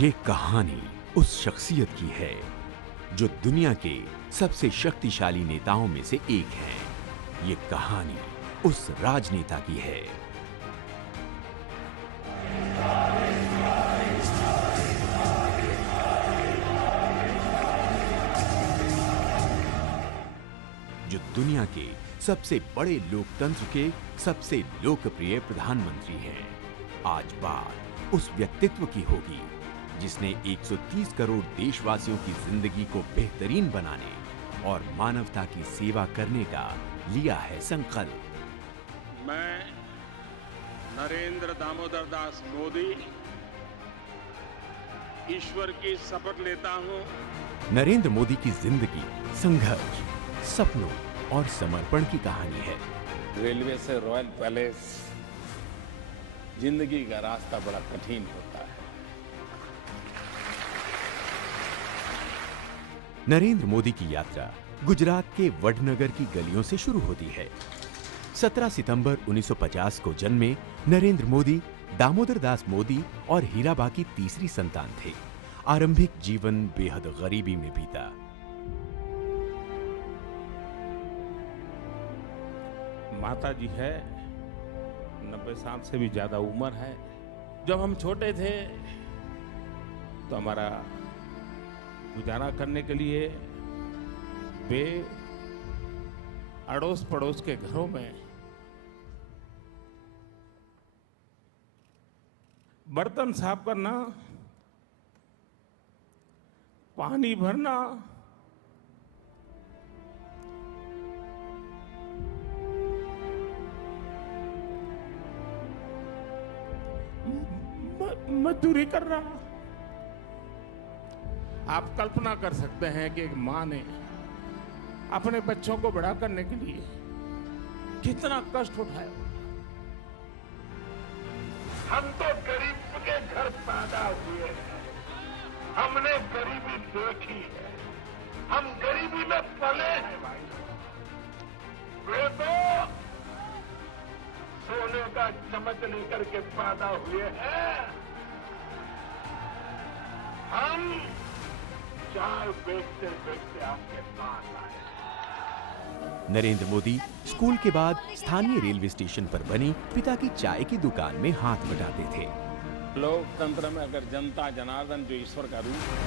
ये कहानी उस शख्सियत की है जो दुनिया के सबसे शक्तिशाली नेताओं में से एक है। ये कहानी उस राजनेता की है जो दुनिया के सबसे बड़े लोकतंत्र के सबसे लोकप्रिय प्रधानमंत्री हैं। आज बात उस व्यक्तित्व की होगी जिसने 130 करोड़ देशवासियों की जिंदगी को बेहतरीन बनाने और मानवता की सेवा करने का लिया है संकल्प। मैं नरेंद्र दामोदर दास मोदी ईश्वर की शपथ लेता हूं। नरेंद्र मोदी की जिंदगी संघर्ष, सपनों और समर्पण की कहानी है। रेलवे से रॉयल पैलेस, जिंदगी का रास्ता बड़ा कठिन होता है। नरेंद्र मोदी की यात्रा गुजरात के वडनगर की गलियों से शुरू होती है। 17 सितंबर 1950 को जन्मे नरेंद्र मोदी दामोदर दास मोदी और हीराबा की तीसरी संतान थे। आरंभिक जीवन बेहद गरीबी में बीता। माता जी है, 90 साल से भी ज्यादा उम्र है। जब हम छोटे थे तो हमारा गुजारा करने के लिए वे अड़ोस पड़ोस के घरों में बर्तन साफ करना, पानी भरना, मजदूरी कर रहा। आप कल्पना कर सकते हैं कि एक मां ने अपने बच्चों को बड़ा करने के लिए कितना कष्ट उठाया। हम तो गरीब के घर पैदा हुए हैं, हमने गरीबी देखी है, हम गरीबी में पले हैं भाई। वे तो सोने का चम्मच लेकर के पैदा हुए हैं, हम चाय बेचते बेचते आपके पास आए। नरेंद्र मोदी स्कूल के बाद स्थानीय रेलवे स्टेशन पर बनी पिता की चाय की दुकान में हाथ बटाते थे। लोकतंत्र में अगर जनता जनार्दन जो ईश्वर का रूप है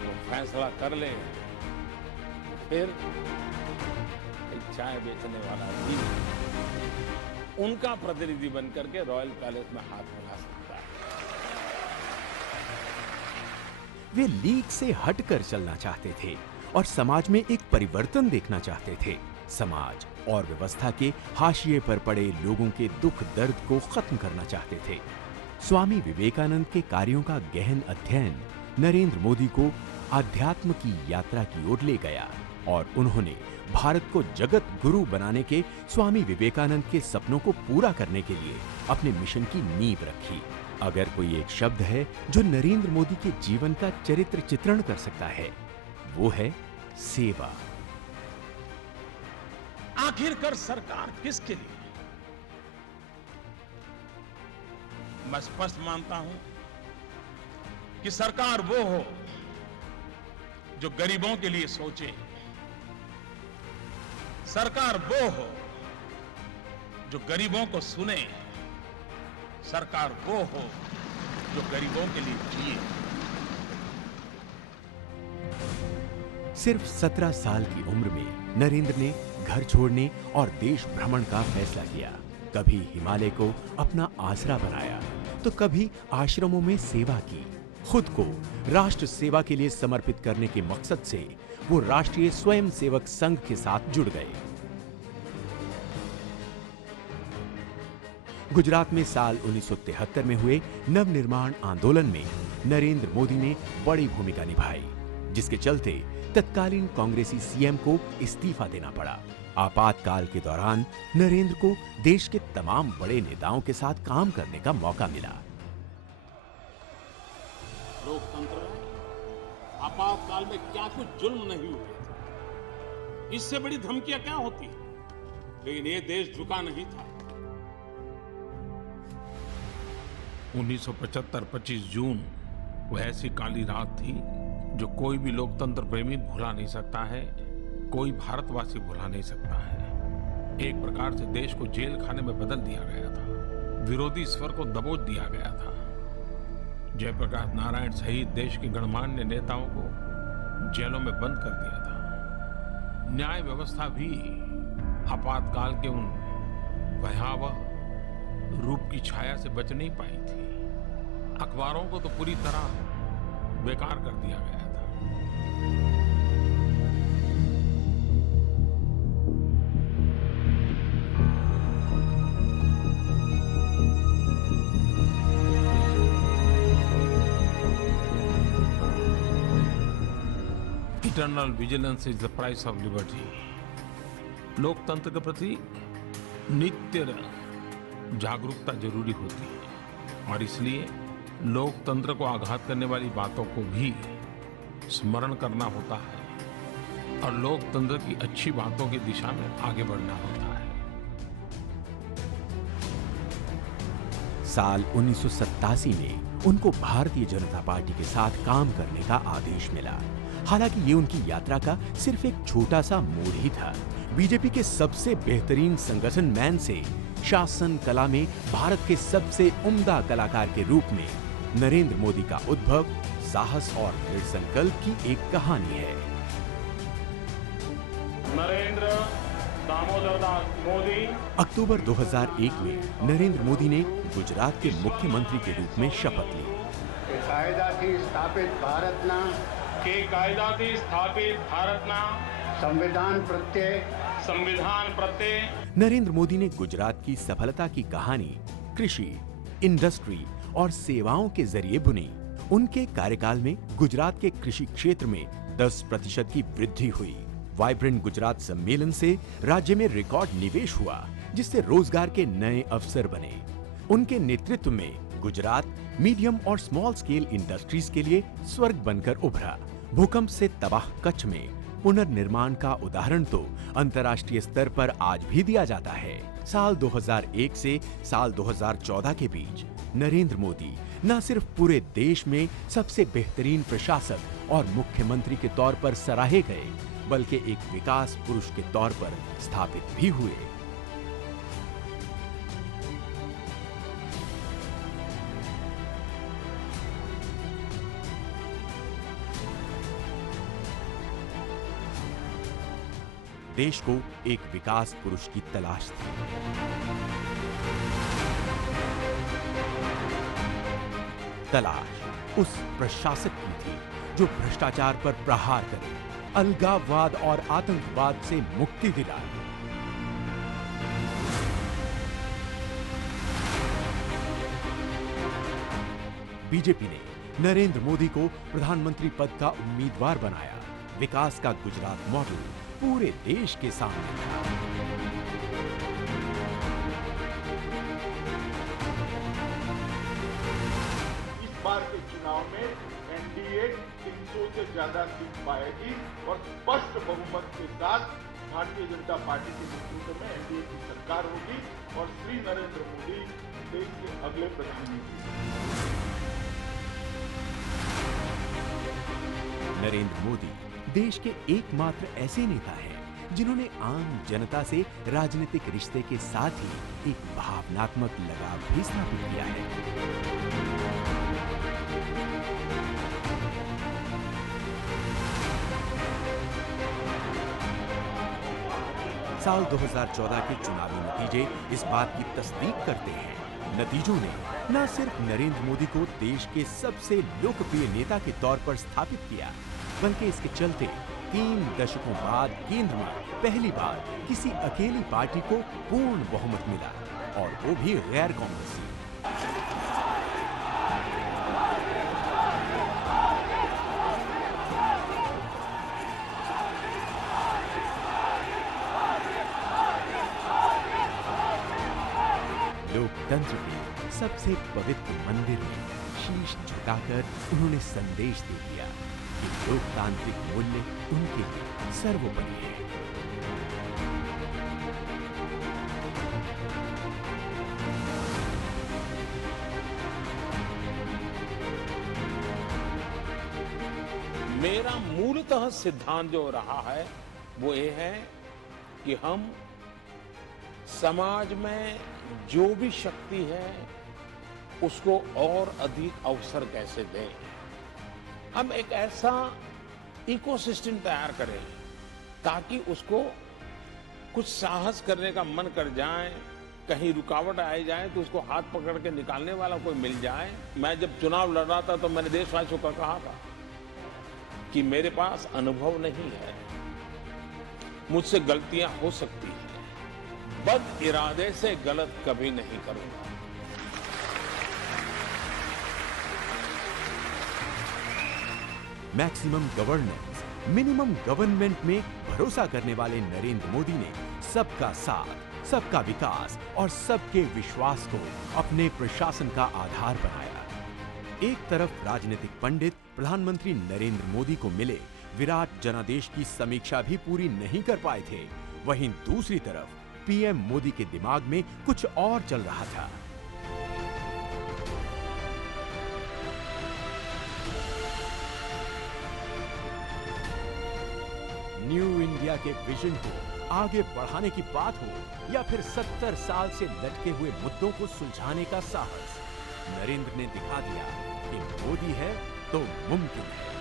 वो फैसला कर ले, फिर एक चाय बेचने वाला भी उनका प्रतिनिधि बनकर के रॉयल पैलेस में हाथ मिला सकता है। वे लीग से हटकर चलना चाहते थे और समाज में एक परिवर्तन देखना चाहते थे। समाज और व्यवस्था के हाशिए पर पड़े लोगों के दुख दर्द को खत्म करना चाहते थे। स्वामी विवेकानंद के कार्यों का गहन अध्ययन नरेंद्र मोदी को आध्यात्म की यात्रा की ओर ले गया और उन्होंने भारत को जगत गुरु बनाने के स्वामी विवेकानंद के सपनों को पूरा करने के लिए अपने मिशन की नींव रखी। अगर कोई एक शब्द है जो नरेंद्र मोदी के जीवन का चरित्र चित्रण कर सकता है, वो है सेवा। आखिरकार सरकार किसके लिए? मैं स्पष्ट मानता हूं कि सरकार वो हो जो गरीबों के लिए सोचे, सरकार वो हो जो गरीबों को सुने, सरकार वो हो जो गरीबों के लिए जिए। सिर्फ 17 साल की उम्र में नरेंद्र ने घर छोड़ने और देश भ्रमण का फैसला किया। कभी हिमालय को अपना आसरा बनाया तो कभी आश्रमों में सेवा की। खुद को राष्ट्र सेवा के लिए समर्पित करने के मकसद से वो राष्ट्रीय स्वयं सेवक संघ के साथ जुड़ गए। गुजरात में साल 1973 में हुए नवनिर्माण आंदोलन में नरेंद्र मोदी ने बड़ी भूमिका निभाई, जिसके चलते तत्कालीन कांग्रेसी सीएम को इस्तीफा देना पड़ा। आपातकाल के दौरान नरेंद्र को देश के तमाम बड़े नेताओं के साथ काम करने का मौका मिला। लोकतंत्र में आपातकाल में क्या कुछ जुल्म नहीं हुए थे, इससे बड़ी धमकियां क्या होती, लेकिन ये देश झुका नहीं था। 1975 25 जून वो ऐसी काली रात थी जो कोई भी लोकतंत्र प्रेमी भुला नहीं सकता है, कोई भारतवासी भुला नहीं सकता है। एक प्रकार से देश को जेल खाने में बदल दिया गया था, विरोधी स्वर को दबोच दिया गया था। जयप्रकाश नारायण सहित देश के गणमान्य नेताओं को जेलों में बंद कर दिया था। न्याय व्यवस्था भी आपातकाल के उन भयावह रूप की छाया से बच नहीं पाई थी। अखबारों को तो पूरी तरह बेकार कर दिया गया था। Eternal vigilance is the price of liberty. लोकतंत्र के प्रति नित्य जागरूकता जरूरी होती है और इसलिए लोकतंत्र को आघात करने वाली बातों को भी स्मरण करना होता है और लोकतंत्र की अच्छी बातों की दिशा में आगे बढ़ना होता है। साल 1987 में उनको भारतीय जनता पार्टी के साथ काम करने का आदेश मिला। हालांकि ये उनकी यात्रा का सिर्फ एक छोटा सा मोड़ ही था। बीजेपी के सबसे बेहतरीन संगठन मैन से शासन कला में भारत के सबसे उम्दा कलाकार के रूप में नरेंद्र मोदी का उद्भव साहस और दृढ़ संकल्प की एक कहानी है। नरेंद्र दामोदर दास मोदी। अक्टूबर 2001 में नरेंद्र मोदी ने गुजरात के मुख्यमंत्री के रूप में शपथ ली। कायदाથી સ્થાપિત ભારતના के कायदाથી स्थापित भारतना संविधान प्रत्यय नरेंद्र मोदी ने गुजरात की सफलता की कहानी कृषि, इंडस्ट्री और सेवाओं के जरिए बुनी। उनके कार्यकाल में गुजरात के कृषि क्षेत्र में 10% की वृद्धि हुई। वाइब्रेंट गुजरात सम्मेलन से राज्य में रिकॉर्ड निवेश हुआ, जिससे रोजगार के नए अवसर बने। उनके नेतृत्व में गुजरात मीडियम और स्मॉल स्केल इंडस्ट्रीज के लिए स्वर्ग बनकर उभरा। भूकंप से तबाह कच्छ में पुनर्निर्माण का उदाहरण तो अंतर्राष्ट्रीय स्तर पर आज भी दिया जाता है। साल 2001 से साल 2014 के बीच नरेंद्र मोदी न सिर्फ पूरे देश में सबसे बेहतरीन प्रशासक और मुख्यमंत्री के तौर पर सराहे गए, बल्कि एक विकास पुरुष के तौर पर स्थापित भी हुए। देश को एक विकास पुरुष की तलाश थी। तलाश उस प्रशासक की थी जो भ्रष्टाचार पर प्रहार करे, अलगाववाद और आतंकवाद से मुक्ति दिलाए। बीजेपी ने नरेंद्र मोदी को प्रधानमंत्री पद का उम्मीदवार बनाया। विकास का गुजरात मॉडल पूरे देश के सामने था। इस बार के चुनाव में एनडीए 300 से ज्यादा सीट पाएगी और स्पष्ट बहुमत के साथ भारतीय जनता पार्टी के नेतृत्व में एनडीए की सरकार होगी और श्री नरेंद्र मोदी देश के अगले प्रधानमंत्री। नरेंद्र मोदी देश के एकमात्र ऐसे नेता हैं जिन्होंने आम जनता से राजनीतिक रिश्ते के साथ ही एक भावनात्मक लगाव भी स्थापित किया है। साल 2014 के चुनावी नतीजे इस बात की तस्दीक करते हैं। नतीजों ने न सिर्फ नरेंद्र मोदी को देश के सबसे लोकप्रिय नेता के तौर पर स्थापित किया, बल्कि इसके चलते 3 दशकों बाद केंद्र में पहली बार किसी अकेली पार्टी को पूर्ण बहुमत मिला, और वो भी गैर कांग्रेसी। लोकतंत्र के सबसे पवित्र मंदिर में शीश झुकाकर उन्होंने संदेश दे दिया कि लोकतांत्रिक मूल्य उनके लिए सर्वोपरि है। मेरा मूलतः सिद्धांत जो रहा है वो ये है कि हम समाज में जो भी शक्ति है उसको और अधिक अवसर कैसे दें। हम एक ऐसा इकोसिस्टम तैयार करें ताकि उसको कुछ साहस करने का मन कर जाए, कहीं रुकावट आ जाए तो उसको हाथ पकड़ के निकालने वाला कोई मिल जाए। मैं जब चुनाव लड़ रहा था तो मैंने देशवासियों को कहा था कि मेरे पास अनुभव नहीं है, मुझसे गलतियां हो सकती हैं, बद इरादे से गलत कभी नहीं करूंगा। मैक्सिमम गवर्नेंस, मिनिमम गवर्नमेंट में भरोसा करने वाले नरेंद्र मोदी ने सबका साथ, सबका विकास और सबके विश्वास को अपने प्रशासन का आधार बनाया। एक तरफ राजनीतिक पंडित प्रधानमंत्री नरेंद्र मोदी को मिले विराट जनादेश की समीक्षा भी पूरी नहीं कर पाए थे, वहीं दूसरी तरफ पीएम मोदी के दिमाग में कुछ और चल रहा था। न्यू इंडिया के विजन को आगे बढ़ाने की बात हो या फिर 70 साल से लटके हुए मुद्दों को सुलझाने का साहस, नरेंद्र ने दिखा दिया कि मोदी है तो मुमकिन है।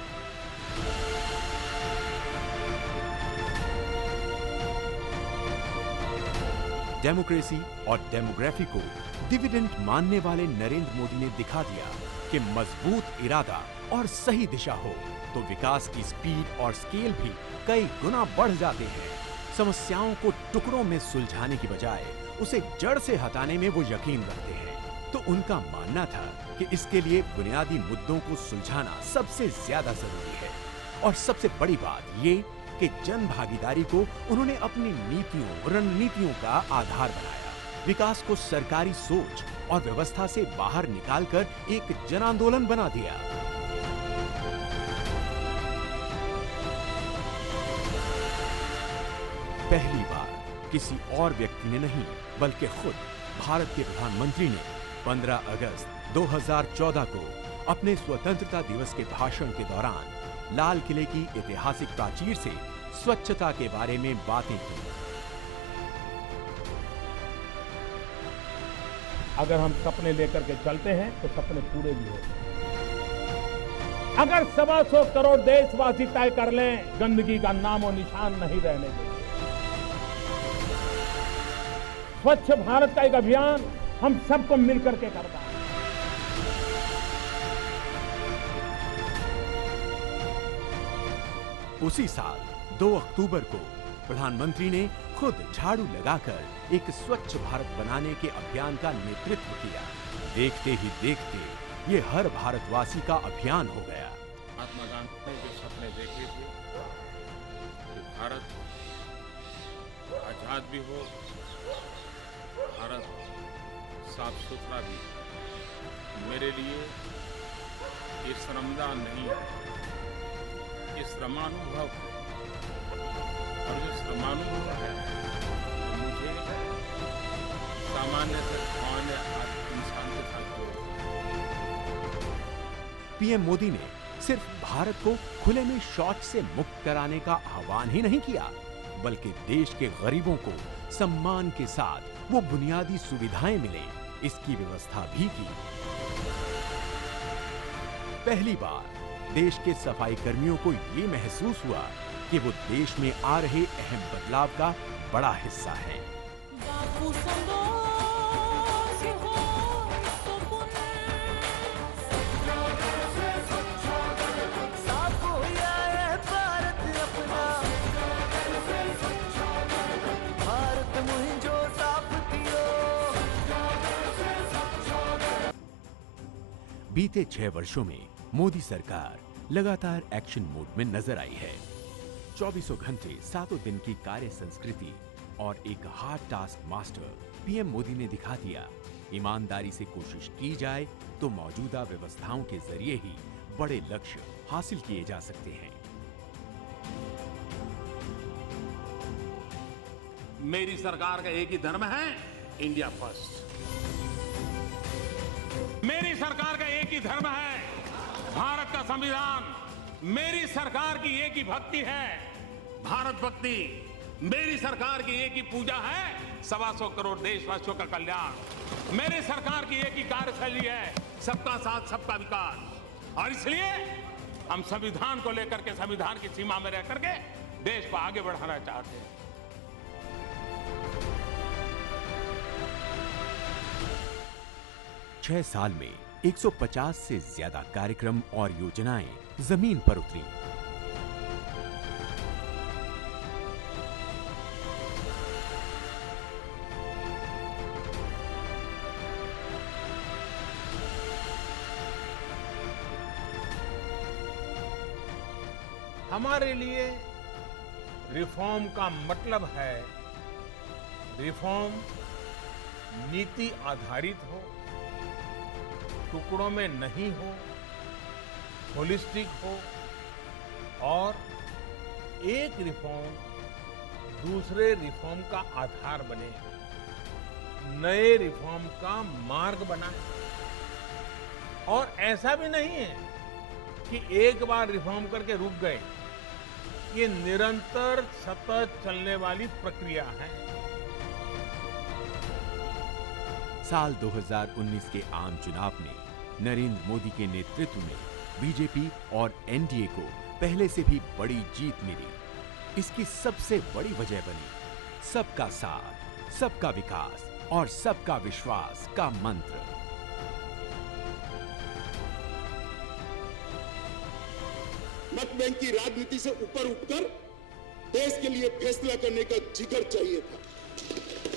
डेमोक्रेसी और डेमोग्राफी को डिविडेंड मानने वाले नरेंद्र मोदी ने दिखा दिया कि मजबूत इरादा और सही दिशा हो तो विकास की स्पीड और स्केल भी कई गुना बढ़ जाते हैं। समस्याओं को टुकड़ों में सुलझाने की बजाय उसे जड़ से हटाने में वो यकीन रखते हैं। तो उनका मानना था कि इसके लिए बुनियादी मुद्दों को सुलझाना सबसे ज्यादा जरूरी है। और सबसे बड़ी बात ये कि जन भागीदारी को उन्होंने अपनी नीतियों, रणनीतियों का आधार बनाया। विकास को सरकारी सोच और व्यवस्था से बाहर निकालकर एक जन आंदोलन बना दिया। पहली बार किसी और व्यक्ति ने नहीं बल्कि खुद भारत के प्रधानमंत्री ने 15 अगस्त 2014 को अपने स्वतंत्रता दिवस के भाषण के दौरान लाल किले की ऐतिहासिक प्राचीर से स्वच्छता के बारे में बातें की। अगर हम सपने लेकर के चलते हैं तो सपने पूरे भी होते हैं। अगर 125 करोड़ देशवासी तय कर लें, गंदगी का नामो निशान नहीं रहने देंगे। स्वच्छ भारत का एक अभियान हम सबको मिलकर के करना है। उसी साल 2 अक्टूबर को प्रधानमंत्री ने खुद झाड़ू लगाकर एक स्वच्छ भारत बनाने के अभियान का नेतृत्व किया। देखते ही देखते ये हर भारतवासी का अभियान हो गया। महात्मा गांधी ने जो सपने देखे थे कि भारत आजाद भी हो, भारत साफ सुथरा भी, मेरे लिए ये श्रमदान नहीं है, ये श्रमानुभव है। और जो श्रमानुभव है मुझे सामान्य से सामान्य इंसान के साथ जोड़ता है। पीएम मोदी ने सिर्फ भारत को खुले में शौच से मुक्त कराने का आह्वान ही नहीं किया, बल्कि देश के गरीबों को सम्मान के साथ वो बुनियादी सुविधाएं मिले, इसकी व्यवस्था भी की। पहली बार देश के सफाई कर्मियों को ये महसूस हुआ कि वो देश में आ रहे अहम बदलाव का बड़ा हिस्सा है। बीते 6 वर्षों में मोदी सरकार लगातार एक्शन मोड में नजर आई है। 24 घंटे 7 दिन की कार्य संस्कृति और एक hard task master PM Modi ने दिखा दिया। ईमानदारी से कोशिश की जाए तो मौजूदा व्यवस्थाओं के जरिए ही बड़े लक्ष्य हासिल किए जा सकते हैं। मेरी सरकार का एक ही धर्म है, इंडिया फर्स्ट। मेरी सरकार का एक ही धर्म है, भारत का संविधान मेरी सरकार की एक ही भक्ति है, भारत भक्ति। मेरी सरकार की एक ही पूजा है, 125 करोड़ देशवासियों का कल्याण। मेरी सरकार की एक ही कार्यशैली है, सबका साथ सबका विकास। और इसलिए हम संविधान को लेकर के, संविधान की सीमा में रह करके देश को आगे बढ़ाना चाहते हैं। छह साल में 150 से ज्यादा कार्यक्रम और योजनाएं जमीन पर उतरी। हमारे लिए रिफॉर्म का मतलब है रिफॉर्म नीति आधारित हो, टुकड़ों में नहीं हो, होलिस्टिक हो और एक रिफॉर्म दूसरे रिफॉर्म का आधार बने, नए रिफॉर्म का मार्ग बनाए। और ऐसा भी नहीं है कि एक बार रिफॉर्म करके रुक गए, ये निरंतर सतत चलने वाली प्रक्रिया है। साल 2019 के आम चुनाव में नरेंद्र मोदी के नेतृत्व में बीजेपी और एनडीए को पहले से भी बड़ी जीत मिली। इसकी सबसे बड़ी वजह बनी सबका साथ, सबका विकास और सबका विश्वास का मंत्र। मत बैंक की राजनीति से ऊपर उठकर देश के लिए फैसला करने का जिगर चाहिए था,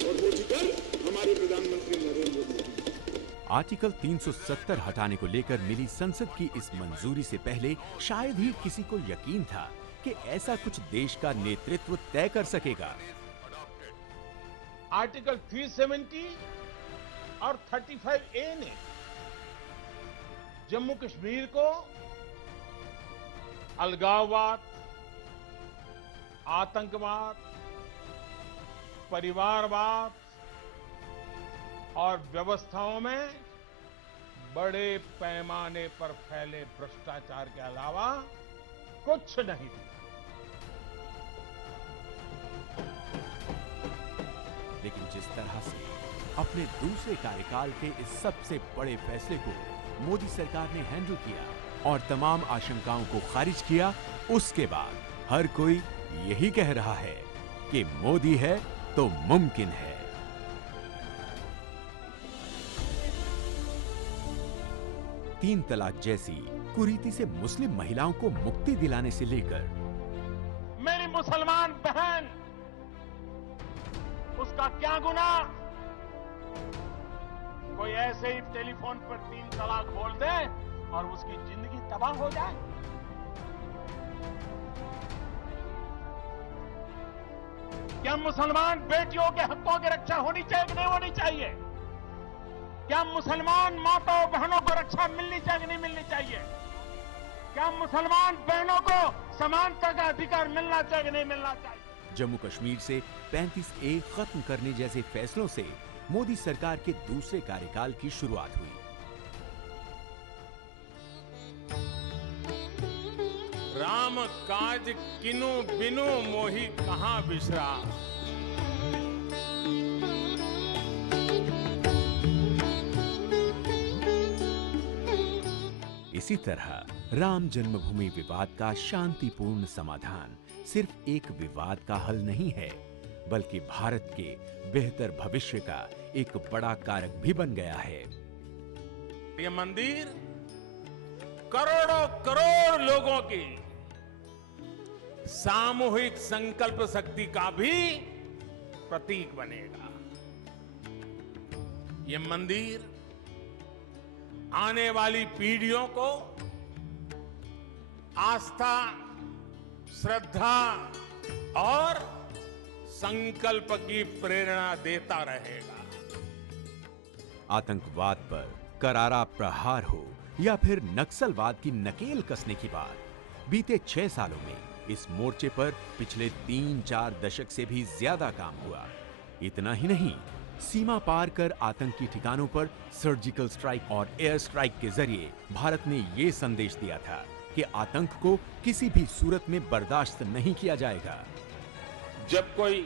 और वो जिगर हमारे प्रधानमंत्री नरेंद्र मोदी। आर्टिकल 370 हटाने को लेकर मिली संसद की इस मंजूरी से पहले शायद ही किसी को यकीन था कि ऐसा कुछ देश का नेतृत्व तय कर सकेगा। आर्टिकल 370 और 35A ने जम्मू कश्मीर को अलगाववाद, आतंकवाद, परिवारवाद और व्यवस्थाओं में बड़े पैमाने पर फैले भ्रष्टाचार के अलावा कुछ नहीं दिया। लेकिन जिस तरह से अपने दूसरे कार्यकाल के इस सबसे बड़े फैसले को मोदी सरकार ने हैंडल किया और तमाम आशंकाओं को खारिज किया, उसके बाद हर कोई यही कह रहा है कि मोदी है तो मुमकिन है। 3 तलाक जैसी कुरीति से मुस्लिम महिलाओं को मुक्ति दिलाने से लेकर मेरी मुसलमान बहन, उसका क्या गुनाह? कोई ऐसे ही टेलीफोन पर 3 तलाक बोल दे और उसकी जिंदगी तबाह हो जाए? क्या मुसलमान बेटियों के हकों की रक्षा होनी चाहिए कि नहीं होनी चाहिए? क्या मुसलमान माताओं बहनों को रक्षा मिलनी चाहिए कि नहीं मिलनी चाहिए? क्या मुसलमान बहनों को समानता का अधिकार मिलना चाहिए कि नहीं मिलना चाहिए? जम्मू कश्मीर से 35A खत्म करने जैसे फैसलों से मोदी सरकार के दूसरे कार्यकाल की शुरुआत हुई। राम काज किनु बिनु मोहि कहां बिसरा। इसी तरह राम जन्मभूमि विवाद का शांतिपूर्ण समाधान सिर्फ एक विवाद का हल नहीं है, बल्कि भारत के बेहतर भविष्य का एक बड़ा कारक भी बन गया है। ये मंदिर करोड़ों करोड़ लोगों की सामूहिक संकल्प शक्ति का भी प्रतीक बनेगा। ये मंदिर आने वाली पीढ़ियों को आस्था, श्रद्धा और संकल्प की प्रेरणा देता रहेगा। आतंकवाद पर करारा प्रहार हो या फिर नक्सलवाद की नकेल कसने की बात, बीते 6 सालों में इस मोर्चे पर पिछले 3-4 दशक से भी ज्यादा काम हुआ। इतना ही नहीं, सीमा पार कर आतंकी ठिकानों पर सर्जिकल स्ट्राइक और एयर स्ट्राइक के जरिए भारत ने ये संदेश दिया था कि आतंक को किसी भी सूरत में बर्दाश्त नहीं किया जाएगा। जब कोई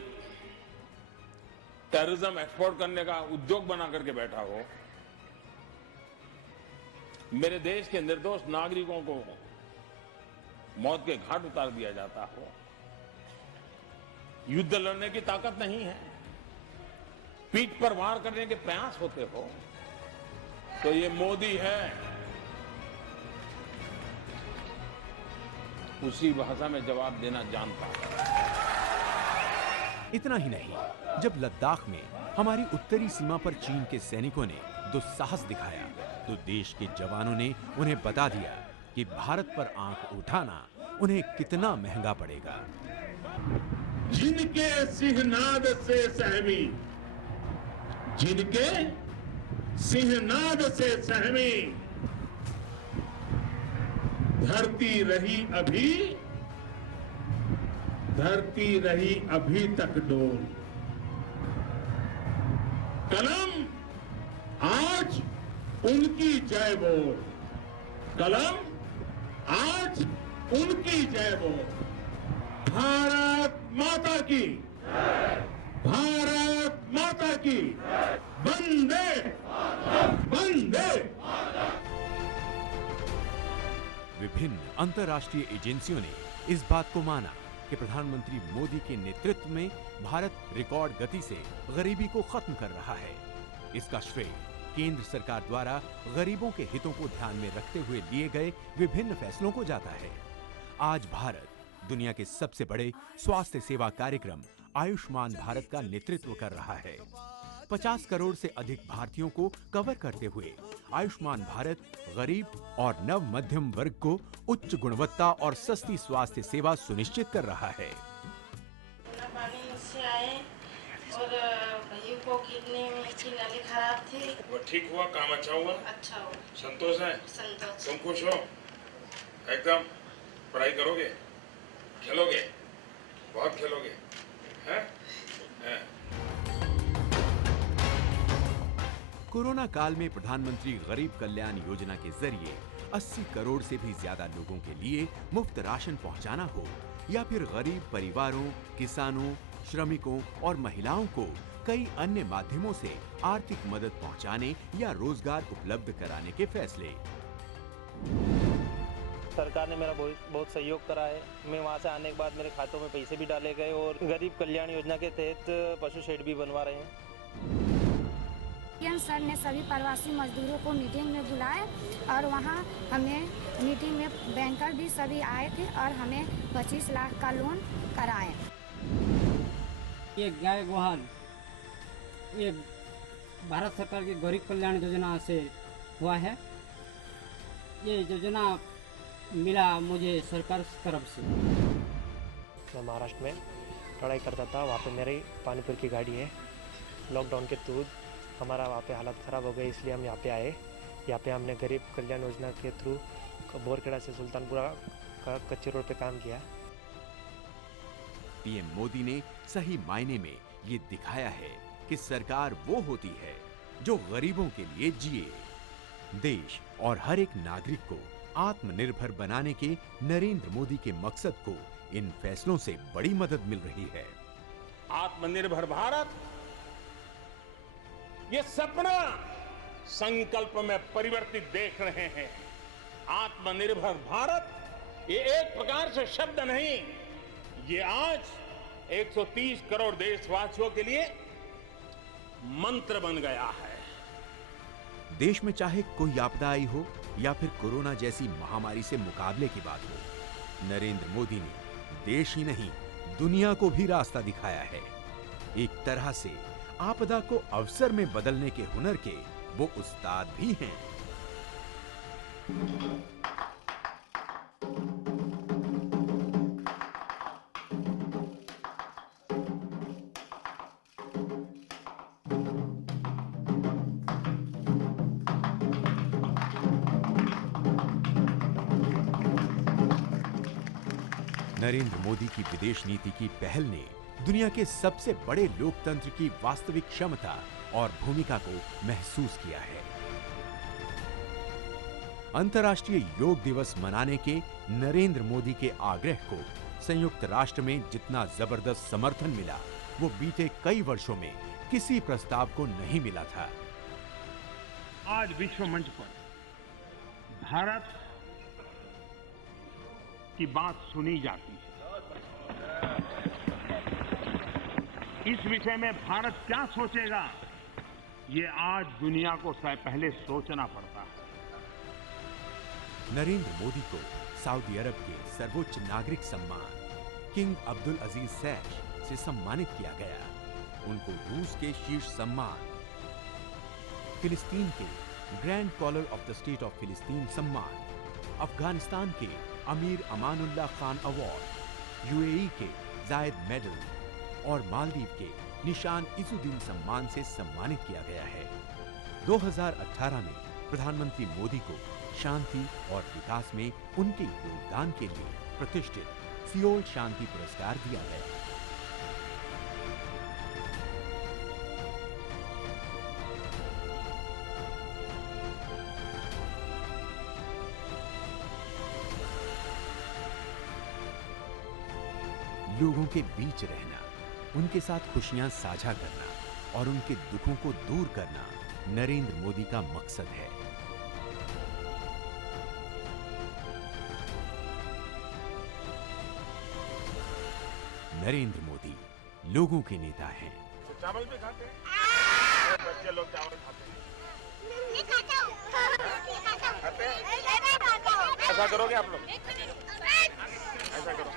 टेररिज्म एक्सपोर्ट करने का उद्योग बना करके बैठा हो, मेरे देश के निर्दोष नागरिकों को मौत के घाट उतार दिया जाता हो, युद्ध लड़ने की ताकत नहीं है, पीठ पर वार करने के प्रयास होते हो, तो ये मोदी है, उसी भाषा में जवाब देना जानता है। इतना ही नहीं, जब लद्दाख में हमारी उत्तरी सीमा पर चीन के सैनिकों ने दुस्साहस दिखाया, तो देश के जवानों ने उन्हें बता दिया कि भारत पर आंख उठाना उन्हें कितना महंगा पड़ेगा। जिनके सिंहनाद से सहमी, जिनके सिंहनाद से सहमी, धरती रही अभी तक डोल। कलम आज उनकी जय बोल, कलम आज उनकी जय बोल। भारत माता की, भारत माता की, वंदे वंदे। विभिन्न अंतर्राष्ट्रीय एजेंसियों ने इस बात को माना कि प्रधानमंत्री मोदी के नेतृत्व में भारत रिकॉर्ड गति से गरीबी को खत्म कर रहा है। इसका श्रेय केंद्र सरकार द्वारा गरीबों के हितों को ध्यान में रखते हुए लिए गए विभिन्न फैसलों को जाता है। आज भारत दुनिया के सबसे बड़े स्वास्थ्य सेवा कार्यक्रम आयुष्मान भारत का नेतृत्व कर रहा है। 50 करोड़ से अधिक भारतीयों को कवर करते हुए आयुष्मान भारत गरीब और नव मध्यम वर्ग को उच्च गुणवत्ता और सस्ती स्वास्थ्य सेवा सुनिश्चित कर रहा है। पानी से आए और भाइयों को किडनी में की नली खराब थी, वो ठीक हुआ, काम अच्छा हुआ, अच्छा हो, संतोष है, संतोष। तुम खुश हो एकदम? पढ़ाई करोगे, खेलोगे, बहुत खेलोगे, हैं? कोरोना काल में प्रधानमंत्री गरीब कल्याण योजना के जरिए 80 करोड़ से भी ज्यादा लोगों के लिए मुफ्त राशन पहुंचाना हो, या फिर गरीब परिवारों, किसानों, श्रमिकों और महिलाओं को कई अन्य माध्यमों से आर्थिक मदद पहुंचाने या रोजगार उपलब्ध कराने के फैसले। सरकार ने मेरा बहुत सहयोग करा है। मैं वहां से आने के बाद मेरे खातों में पैसे भी डाले गए और गरीब कल्याण योजना के तहत पशु शेड भी बनवा रहे हैं। सर ने सभी प्रवासी मजदूरों को मीटिंग में बुलाए और वहां हमें मीटिंग में बैंकर भी सभी आए थे और हमें 25 लाख का लोन कराए। ये गाय गोहाल ये भारत सरकार की गरीब कल्याण योजना से हुआ है। ये योजना मिला मुझे सरकार की तरफ से। मैं महाराष्ट्र में पढ़ाई करता था, वहाँ पे मेरी पानीपुर की गाड़ी है। लॉकडाउन के थ्रू हमारा वहाँ पे हालत ख़राब हो गई, इसलिए हम यहाँ पे आए। यहाँ पे हमने गरीब कल्याण योजना के थ्रू बोरखेड़ा से सुल्तानपुरा का कच्चे रोड पे काम किया। पीएम मोदी ने सही मायने में ये दिखाया है कि सरकार वो होती है जो गरीबों के लिए जिए। देश और हर एक नागरिक को आत्मनिर्भर बनाने के नरेंद्र मोदी के मकसद को इन फैसलों से बड़ी मदद मिल रही है। आत्मनिर्भर भारत, ये सपना संकल्प में परिवर्तित देख रहे हैं। आत्मनिर्भर भारत ये एक प्रकार से शब्द नहीं, ये आज 130 करोड़ देशवासियों के लिए मंत्र बन गया है। देश में चाहे कोई आपदा आई हो या फिर कोरोना जैसी महामारी से मुकाबले की बात हो, नरेंद्र मोदी ने देश ही नहीं दुनिया को भी रास्ता दिखाया है। एक तरह से आपदा को अवसर में बदलने के हुनर के वो उस्ताद भी हैं। नरेंद्र मोदी की विदेश नीति की पहल ने दुनिया के सबसे बड़े लोकतंत्र की वास्तविक क्षमता और भूमिका को महसूस किया है। अंतर्राष्ट्रीय योग दिवस मनाने के नरेंद्र मोदी के आग्रह को संयुक्त राष्ट्र में जितना जबरदस्त समर्थन मिला, वो बीते कई वर्षों में किसी प्रस्ताव को नहीं मिला था। आज विश्व मंच पर भारत की बात सुनी जाती है। इस विषय में भारत क्या सोचेगा, ये आज दुनिया को पहले सोचना पड़ता है। नरेंद्र मोदी को सऊदी अरब के सर्वोच्च नागरिक सम्मान किंग अब्दुल अजीज सैश से सम्मानित किया गया। उनको रूस के शीर्ष सम्मान फिलिस्तीन के grand collar of the state of फिलिस्तीन सम्मान, अफगानिस्तान के अमीर अमानुल्लाह खान अवार्ड, यूएई के जायद मेडल और मालदीव के निशान इजुद्दीन सम्मान से सम्मानित किया गया है। 2018 में प्रधानमंत्री मोदी को शांति और विकास में उनके योगदान के लिए प्रतिष्ठित सियोल शांति पुरस्कार दिया गया। लोगों के बीच रहना, उनके साथ खुशियां साझा करना और उनके दुखों को दूर करना नरेंद्र मोदी का मकसद है। नरेंद्र मोदी लोगों के नेता हैं। चावल भी खाते हैं, बच्चे लोग चावल खाते हैं। नहीं खाता हूं। खाते हैं? ऐसा करोगे आप लोग? ऐसा करो।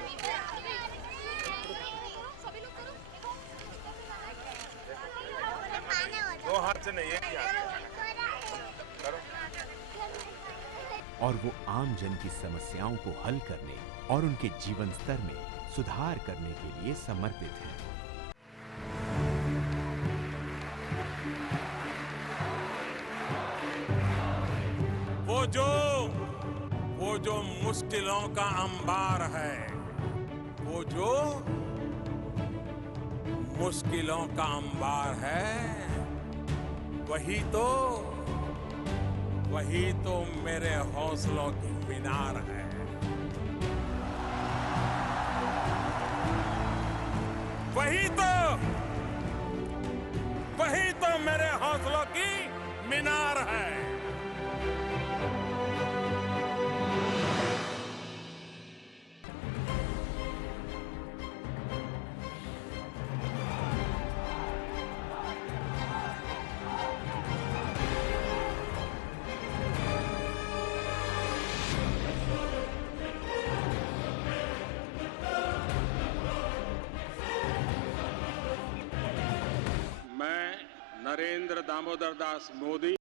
दो हाथ से नहीं, एक ही हाथ करो। और वो आम जन की समस्याओं को हल करने और उनके जीवन स्तर में सुधार करने के लिए समर्पित हैं। वो जो मुश्किलों का अंबार है, वो जो मुश्किलों का अंबार है, वही तो मेरे हौसलों की मीनार है। वही तो मेरे हौसलों की मीनार है। नरेंद्र दामोदर दास मोदी